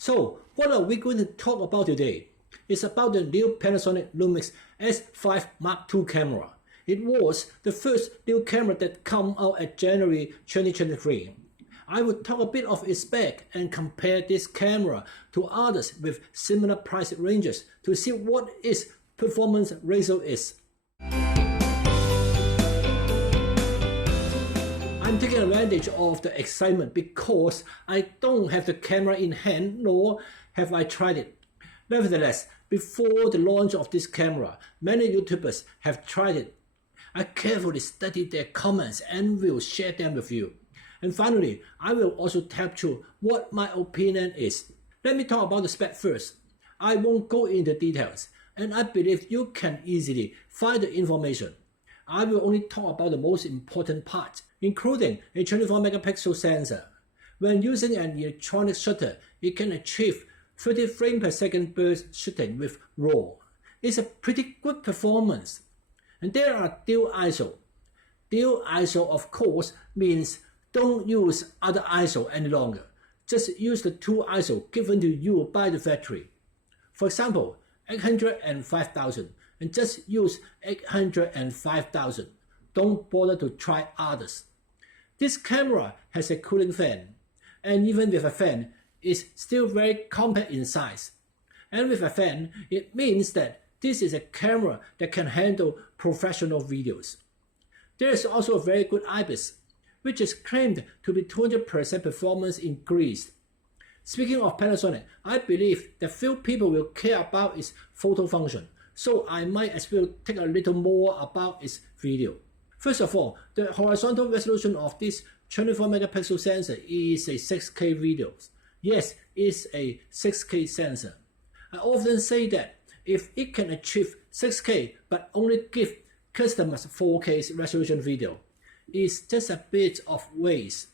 So, what are we going to talk about today? It's about the new Panasonic Lumix S5 Mark II camera. It was the first new camera that came out at January 2023. I will talk a bit of its spec and compare this camera to others with similar price ranges to see what its performance ratio is. I'm taking advantage of the excitement because I don't have the camera in hand, nor have I tried it. Nevertheless, before the launch of this camera, many YouTubers have tried it. I carefully studied their comments and will share them with you. And finally, I will also tell you what my opinion is. Let me talk about the spec first. I won't go into details, and I believe you can easily find the information. I will only talk about the most important part, including a 24 megapixel sensor. When using an electronic shutter, it can achieve 30 frames per second burst shooting with RAW. It's a pretty good performance. And there are dual ISO. Dual ISO, of course, means don't use other ISO any longer. Just use the two ISO given to you by the factory. For example, 800 and 5000, and just use 800 and 5000. Don't bother to try others. This camera has a cooling fan, and even with a fan, it's still very compact in size. And with a fan, it means that this is a camera that can handle professional videos. There is also a very good IPIS, which is claimed to be 200% performance increased. Speaking of Panasonic, I believe that few people will care about its photo function, so I might as well take a little more about its video. First of all, the horizontal resolution of this 24 megapixel sensor is a 6K video. Yes, it's a 6K sensor. I often say that if it can achieve 6K but only give customers 4K resolution video, it's just a bit of waste.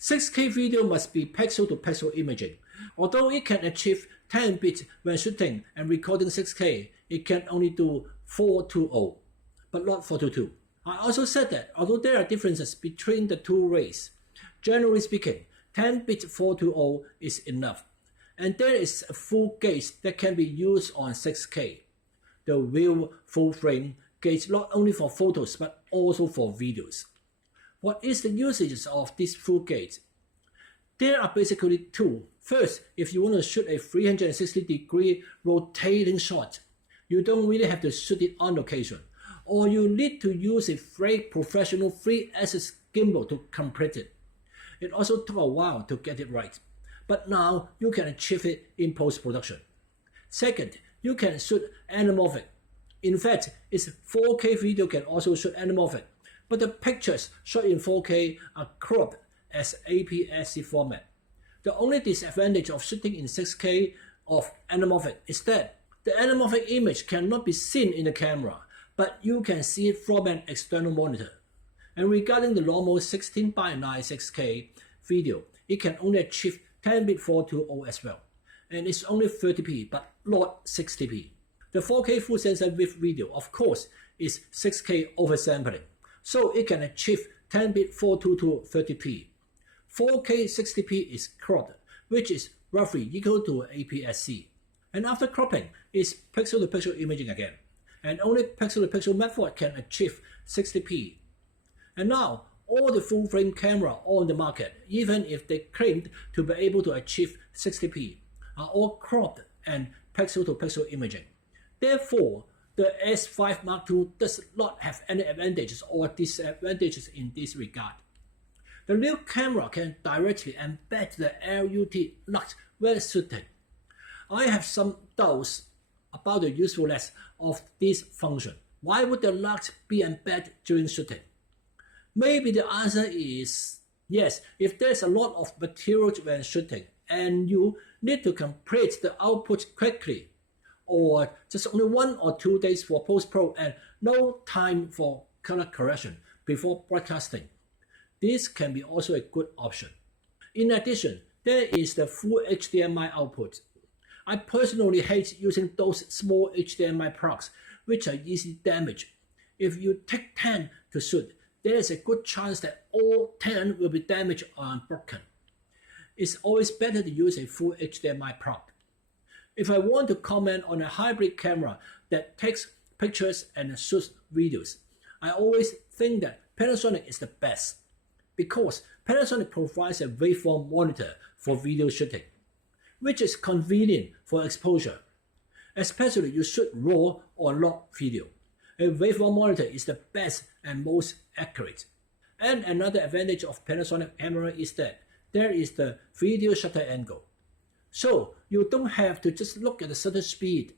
6K video must be pixel-to-pixel imaging. Although it can achieve 10 bits when shooting and recording 6K, it can only do 420, but not 422. I also said that although there are differences between the two rays, generally speaking, 10-bit 420 is enough. And there is a full gauge that can be used on 6K. The real full-frame gauge not only for photos but also for videos. What is the usage of this full gauge? There are basically two. First, if you want to shoot a 360-degree rotating shot, you don't really have to shoot it on location, or you need to use a very professional 3-axis gimbal to complete it. It also took a while to get it right, but now you can achieve it in post-production. Second, you can shoot anamorphic. In fact, its 4K video can also shoot anamorphic, but the pictures shot in 4K are cropped as APS-C format. The only disadvantage of shooting in 6K of anamorphic is that the anamorphic image cannot be seen in the camera, but you can see it from an external monitor. And regarding the normal 16:9 6K video, it can only achieve 10-bit 420 as well. And it's only 30p, but not 60p. The 4K full sensor with video, of course, is 6K oversampling, so it can achieve 10-bit 422 30p. 4K 60p is cropped, which is roughly equal to APS-C. And after cropping, it's pixel-to-pixel imaging again. And only pixel-to-pixel method can achieve 60p. And now, all the full-frame camera on the market, even if they claimed to be able to achieve 60p, are all cropped and pixel-to-pixel imaging. Therefore, the S5 Mark II does not have any advantages or disadvantages in this regard. The new camera can directly embed the LUT LUT when shooting. I have some doubts about the usefulness of this function. Why would the LUT be embedded during shooting? Maybe the answer is yes, if there's a lot of material when shooting and you need to complete the output quickly, or just only 1 or 2 days for post-pro and no time for color correction before broadcasting. This can be also a good option. In addition, there is the full HDMI output. I personally hate using those small HDMI plugs, which are easily damaged. If you take 10 to shoot, there is a good chance that all 10 will be damaged or broken. it's always better to use a full HDMI prop. If I want to comment on a hybrid camera that takes pictures and shoots videos, I always think that Panasonic is the best because Panasonic provides a waveform monitor for video shooting, which is convenient for exposure, especially you shoot raw or log video. A waveform monitor is the best and most accurate. And another advantage of Panasonic camera is that there is the video shutter angle. So you don't have to just look at the shutter speed.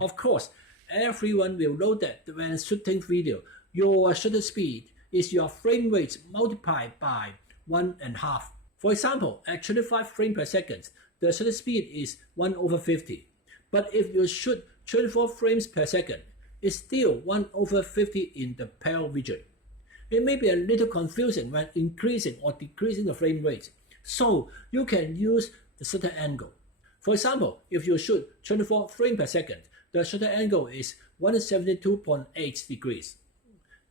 Of course, everyone will know that when shooting video, your shutter speed is your frame rate multiplied by 1.5. For example, at 25 frames per second, the shutter speed is 1/50. But if you shoot 24 frames per second, it's still 1/50 in the PAL region. It may be a little confusing when increasing or decreasing the frame rate, so you can use the shutter angle. For example, if you shoot 24 frames per second, the shutter angle is 172.8 degrees.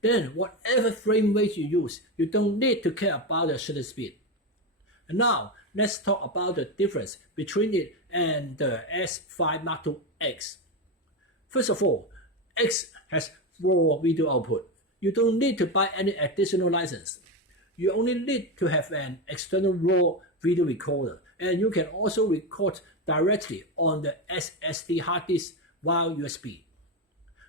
Then whatever frame rate you use, you don't need to care about the shutter speed. And now, let's talk about the difference between it and the S5iiX. First of all, X has raw video output. You don't need to buy any additional license. You only need to have an external raw video recorder, and you can also record directly on the SSD hard disk via USB.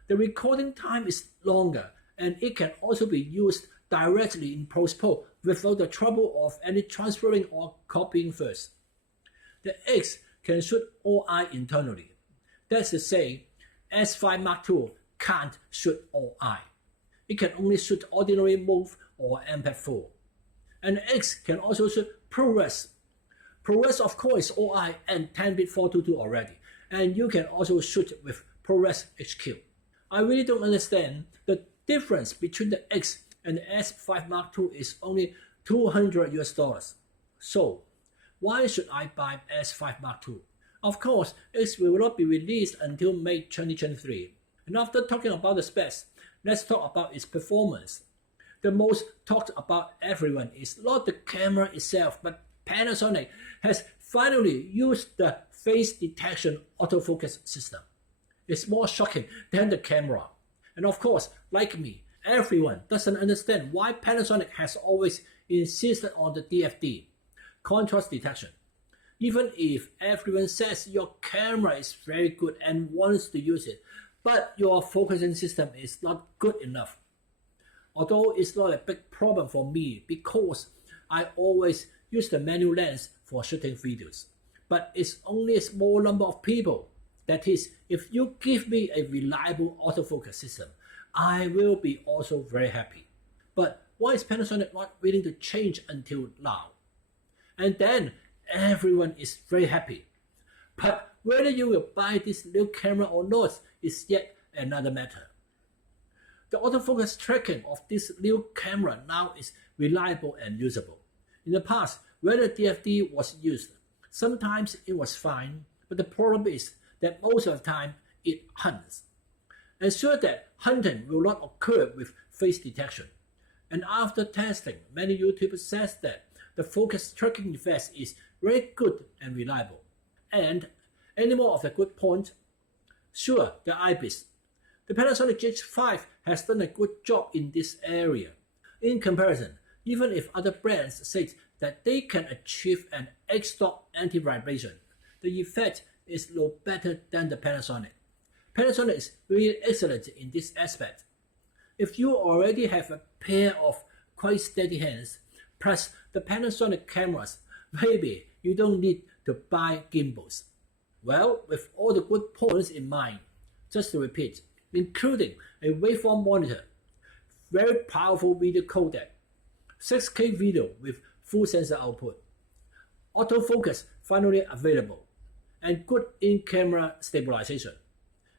The recording time is longer, and it can also be used directly in post-pro without the trouble of any transferring or copying first. The X can shoot OI internally. That's to say, S5 Mark II can't shoot OI. It can only shoot ordinary MOV or MPEG-4. And X can also shoot ProRes. ProRes of course is OI and 10-bit 422 already, and you can also shoot with ProRes HQ. I really don't understand the difference between the X and the S5 Mark II is only $200. So why should I buy S5 Mark II? Of course, X will not be released until May 2023. And after talking about the specs, let's talk about its performance. The most talked about everyone is not the camera itself, but Panasonic has finally used the face detection autofocus system. It's more shocking than the camera. And of course, like me, everyone doesn't understand why Panasonic has always insisted on the DFD, contrast detection. Even if everyone says your camera is very good and wants to use it, but your focusing system is not good enough. Although it's not a big problem for me because I always use the manual lens for shooting videos. But it's only a small number of people. That is, if you give me a reliable autofocus system, I will be also very happy. But why is Panasonic not willing to change until now? And then everyone is very happy. But whether you will buy this new camera or not is yet another matter. The autofocus tracking of this new camera now is reliable and usable. In the past, when the DFD was used, sometimes it was fine, but the problem is that most of the time it hunts. Ensure that hunting will not occur with face detection. And after testing, many YouTubers says that the focus tracking effect is very good and reliable. And any more of the good points? Sure, the IBIS. The Panasonic GH5 has done a good job in this area. In comparison, even if other brands say that they can achieve an X-stop anti-vibration, the effect is no better than the Panasonic. Panasonic is really excellent in this aspect. If you already have a pair of quite steady hands, plus the Panasonic cameras, maybe you don't need to buy gimbals. Well, with all the good points in mind, just to repeat, including a waveform monitor, very powerful video codec, 6K video with full sensor output, autofocus finally available, and good in-camera stabilization.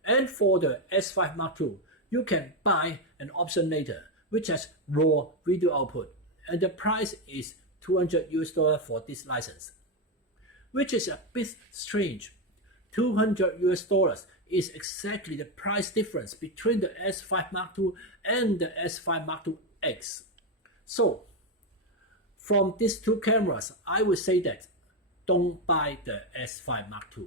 And for the S5 Mark II, you can buy an option later, which has raw video output, and the price is $200 for this license, which is a bit strange. $200 is exactly the price difference between the S5 Mark II and the S5 Mark IIX. So, from these two cameras, I would say that don't buy the S5 Mark II.